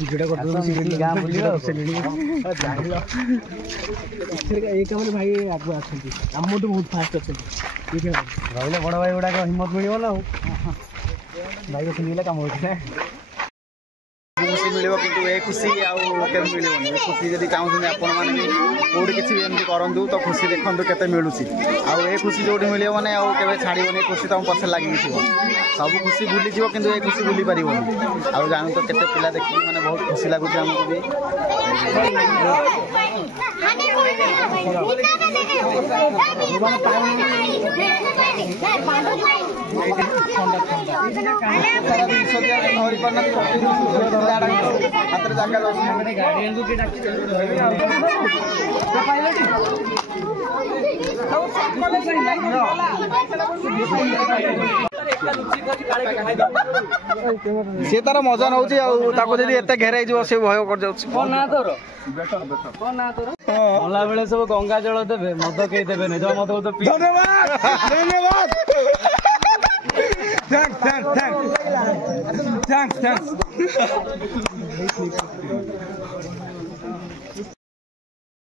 video କରିଦେବୁ ଗାଁ ବୁଲିବା ଏଇ କାମରେ ଭାଇ ଆଗୁଆ ଅଛନ୍ତି ଆମଠୁ ବହୁତ ଫାଷ୍ଟ ଅଛନ୍ତି ରହିଲେ ବଡ଼ ଭାଇ ଗୁଡ଼ାକ ହିମ୍ମତ ମିଳିବ ନା ଆଉ ଭାଇ ଶୁଣିଲେ କାମ ହେଉଛି ନା खुशी मिले किंतु ए खुशी आगे मिलनी खुशी जब चाहते आपण मैंने कौटी किसी भी एमती करूँ तो खुशी देखूँ के मिलूँ ए खुशी जो मिले मैंने आगे छाड़बनी खुशी तुम पछे लगी सब खुशी भूलीज कि ए खुशी भूली पार जानू तो केते पिला देखिए मैंने बहुत खुशी लगुच आमको भी हाथ जगह गार्डियन को सी तार मजा नौ एत घेराई से भय कर मला बेले सब गंगा जल देवे मद कई देवे निज मद तो धन्यवाद धन्यवाद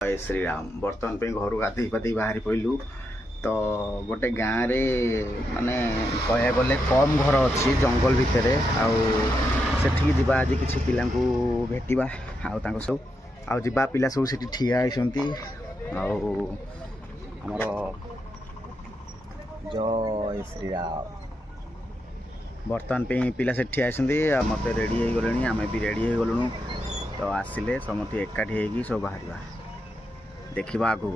जय श्रीराम बर्तमान पे घर गाधे पाधे बाहरी पड़लु तो गोटे गाँव में माने कह गले कम घर अच्छी जंगल भितर आठी जा आज किसी पिला भेटा आउ सब आवा पिला सब से ठिया होती आमर जय श्रीराम बर्तमान पे पिला से ठिया मत रेडी हो गले आम भी रेडी हो गलुँ तो आसिले समस्त एकाठी होगी सब बाहर देखा आगू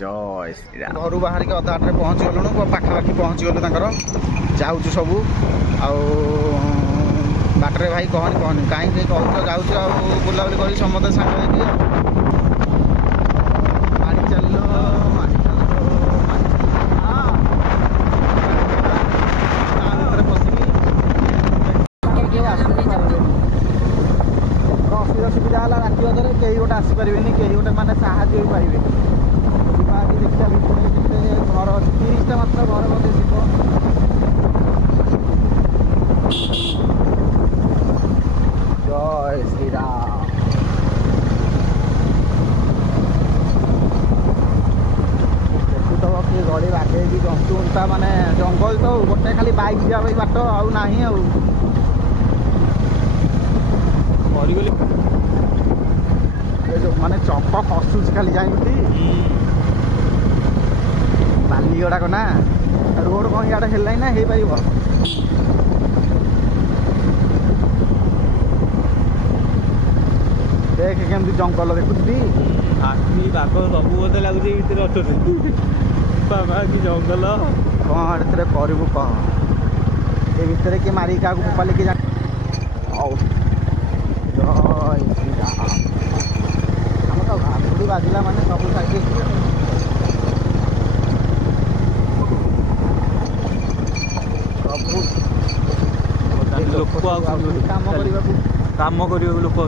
जय श्रीराम घर बाहर के अधा आठे पहुँची गलुँ पाखापाखि पहुँची गलु जाऊँ सब बाटर भाई कहनी कहनी कहीं कहूँ जाऊँ बुलाबुली कर समस्त सांग मारी चल असुविधा सुविधा है रात अधर कई गोटे आसपारे कई गोटे मैंने साहाଯ୍य पारे देखा भितर घर 30टा मात्र घर मध्य जय श्रीराम देखुव किए गड़ी बागे कि जंतु उंटा माने जंगल तो गोटे खाली बाइक जावाई बाट आउ नहीं माने चक खसुच खाली जाती बाली गुड़ाक ना रोड कौन इे है ना हो पार देख केमती जंगल देखुची हाथी बाघ सब बोधे लगुच बाबा कि जंगल कौन ए करू कह ये भितर किए मारिक क्या फोपाली कि जय श्रीराम आम तो घाटी बाजिला माने सब साइड लोक काम कर लोक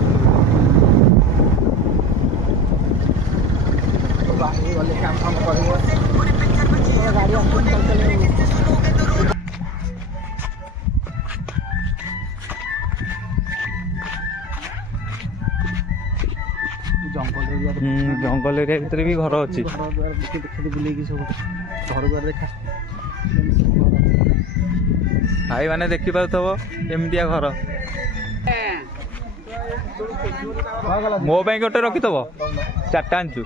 गले काम काम कर गाड़ी जंगल एरिया भितर भी घर अच्छी बुले सब घर द्वार देखा भाई मैंने देखी पाथब एमतिया घर मो गोटे रखिथब 4टा आंचु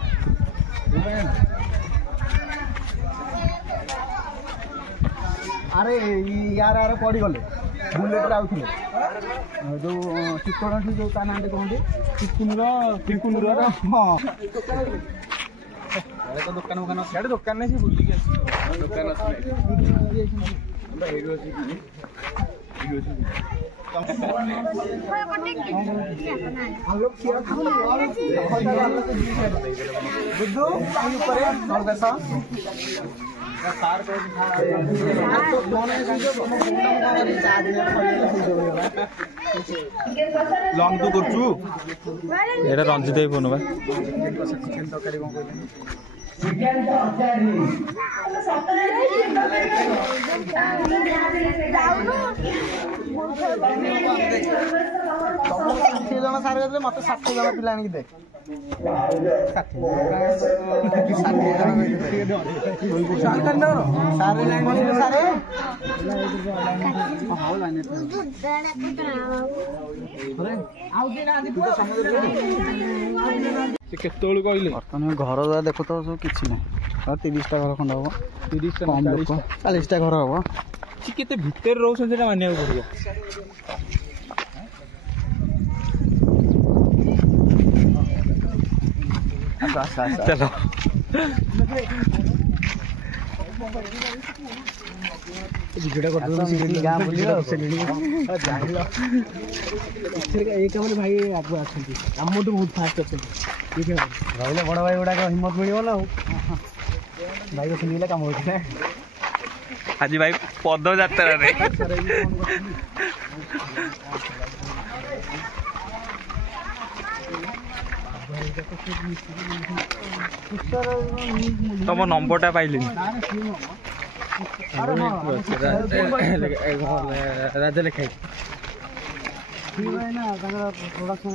अरे यार यार पड़गले बुलेट आउे जो चिकटी जो ता ना कहते पिकुनुर हाँ दुकान दुकान सियाड़े दुकान नहीं बुलिक दुकान बुद्धू लंग तो करछु एटा रंजित भाई फोन चिकेन तरकारी कौन कहले ଷାଠିଏ ଜଣ ସାର୍ କରିଥିଲେ ମତେ 60 ଜଣ ପିଲା ଆଣିକି ଦେ 60 କେତେବେଳୁ କହିଲେ ବର୍ତ୍ତମାନ ଘର ଦ୍ୱାରା ଦେଖୁ ତ ସବୁ କିଛି ନାହିଁ 30ଟା ଘର ଖଣ୍ଡେ ହବ 40ଟା ଘର ହବ କେତେ ଭିତରେ ରହୁଛନ୍ତି ସେଟା ମାନିବାକୁ ପଡିବ ଚାଲ ଏଇ କାମରେ ଭାଇ ଆଗୁଆ ଅଛନ୍ତି ଆମଠୁ ବହୁତ ଫାଷ୍ଟ ଅଛନ୍ତି ରହିଲେ ବଡ଼ ଭାଇ ଗୁଡ଼ାକ ହିମ୍ମତ ମିଳିବ ନା ଆଉ ଭାଇ ଶୁଣିଲେ କାମ ହଉଛି ଆଜି ଭାଇ ପଦଯାତ୍ରାରେ ତମ ନମ୍ବରଟା ପାଇଲିନି ରାଜା ଲେଖା ନା ତାଙ୍କର ପ୍ରଡକ୍ସନ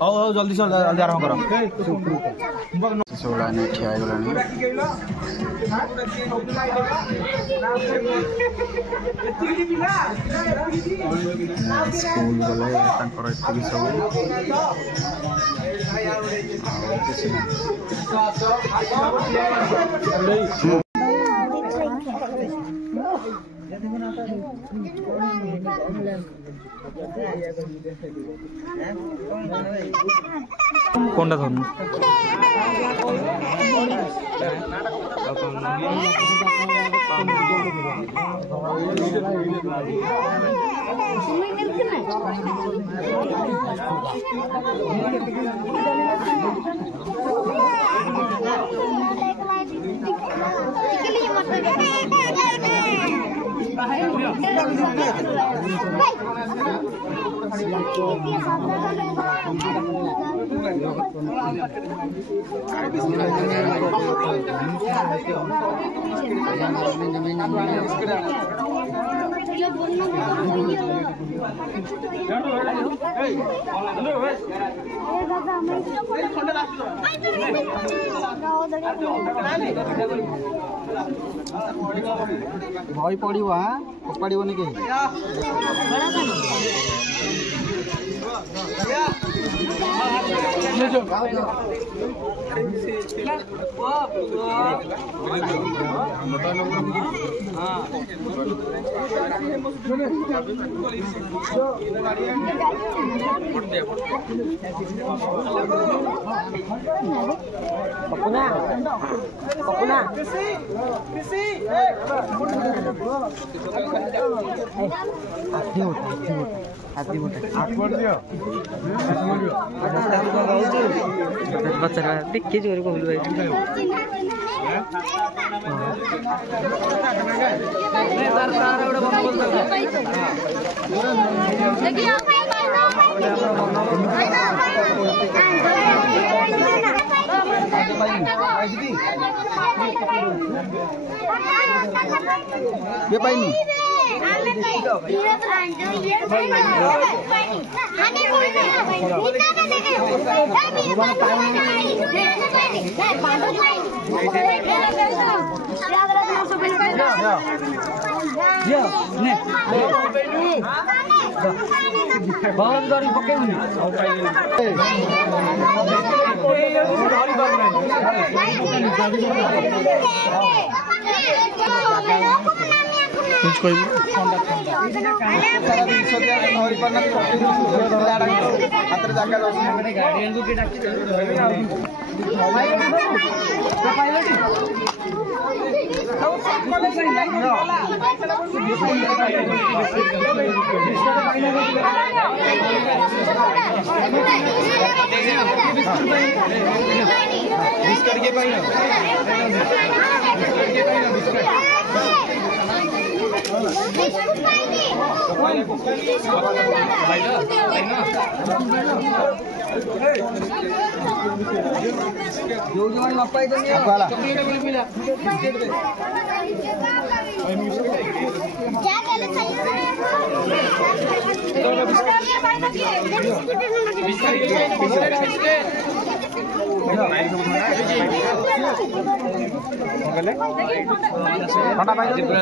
ହଉ ଜଲ୍ଦି ଆରମ୍ଭ କର ସେଗୁଡ଼ା ଠିଆ ହେଇଗଲାଣି ସ୍କୁଲ ଗଲେ ତାଙ୍କର ଏତିକି ସବୁ কোনটা ধরুন ଭଇ ପଡ଼ିବ ଫୋପାଡ଼ିବନି କେହି बच्चा टिके जोर कहलु भाई ये पाइनी बंद करी पकेउनी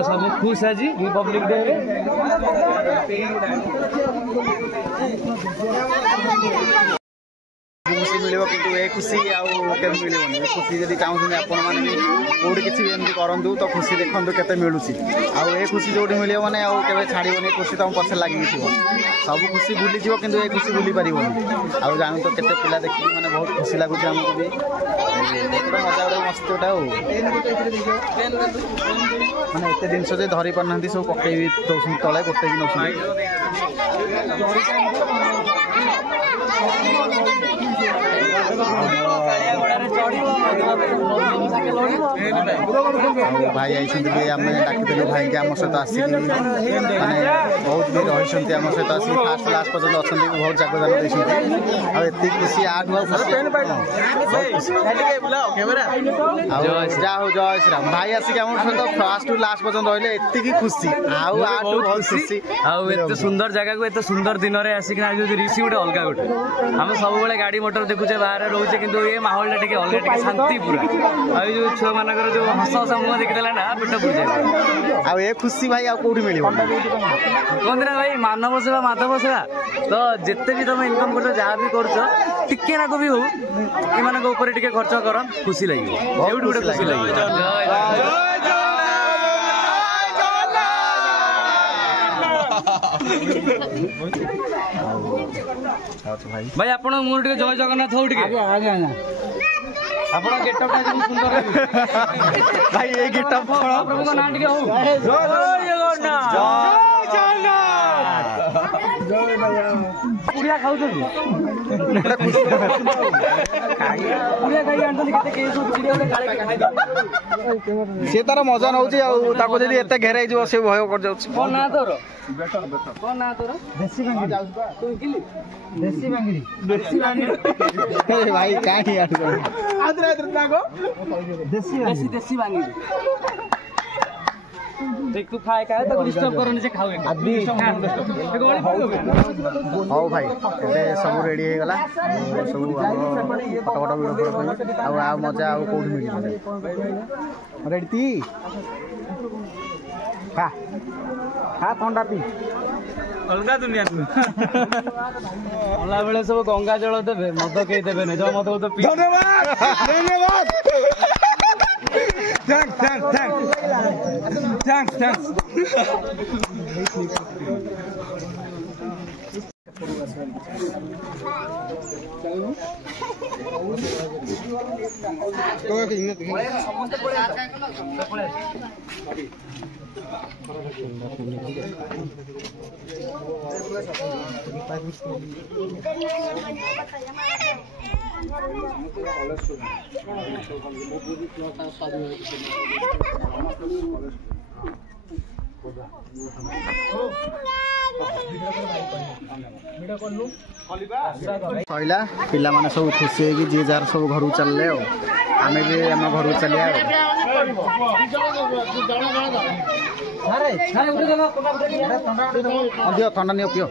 सब खुश आज रिपब्लिक डे खुशी मिले कि ए खुशी आगे मिलनी खुशी जब चाहते आपण मैंने कौटी किसी एमती करूँ तो खुशी देखते केते मिलूँ ए खुशी जो मिले मैंने आगे छाड़बनी खुशी तुम पछे लगी सब खुशी भूलीज कि ए खुशी भूली पार आउ जानू तो केते पिला देखिए मैंने बहुत खुशी लगुच आमको भी मजा गोटे मस्त गोटे मैंने एत जिनस धरी पार ना सब पकई दौन तले गोटे भाई आई आम डाकिदेलु भाई के आम सहित आसिक माने बहुत भी रही आम सहित आसिक फास्ट लास्ट पर्यटन अच्छा बहुत जागदान देती खुशी आठ जा हो जय श्री राम भाई आसिक आम सहित फास्ट टू लास्ट पर्यटन रही एति खुशी आठ बहुत खुशी आते सुंदर जगह को एत सुंदर दिन में आसिक रिसी गोटे अलग गोटे आम सब गाड़ी मोटर देखुचे बाहर रोचे कि ये माहौल टे अलग शांति पूरा जो छुआ मान जो हस हस मुह देखीदेला ना पेट पुरी जाए आ खुशी भाई कौटी मिल कहते ना भाई मानव सेवा माधव सेवा तो जिते भी तुम इनकम कर जहाँ भी कर टिके ना भी हो यूँ टे खर्च कर खुशी लगे गोटे खुशी लगे भाई आपण मोर टे जय जगन्नाथ हो टे आपण गेटअप टा सुंदर भाई ये गेटअप प्रभु का नाम टे हो जय जगन्नाथ जय जगन्नाथ जय भैया पुड़िया खाउ तो पुड़िया खाई आंतली केते केस पुड़िया ले काळे खाई से तार मजा नउची आ जदि एते घेराई जो से भय कर जाउची कोन ना तोर कोन ना तोर देसी बांगड़ी तू किली देसी बांगड़ी भाई काठी आठ आदर आदर ताको देसी देसी बांगड़ी देख तू खाए का तो डिस्टर्ब करने से खाओगे अभी हां भाई ए सब रेडी हे गला सब फोटो फोटो वीडियो आ मजा आ कोड मिल रेडी ती खा खा ठंडा पी अलगा दुनिया तू अला बेले सब गंगा जल देबे मद के देबे नै जो मद तो पी धन्यवाद धन्यवाद थैंक्स सैला पिला माने सब खुशी है कि जी जार सब घर चलले आम भी आम घर चलिया दियो ठंडा नहीं पियो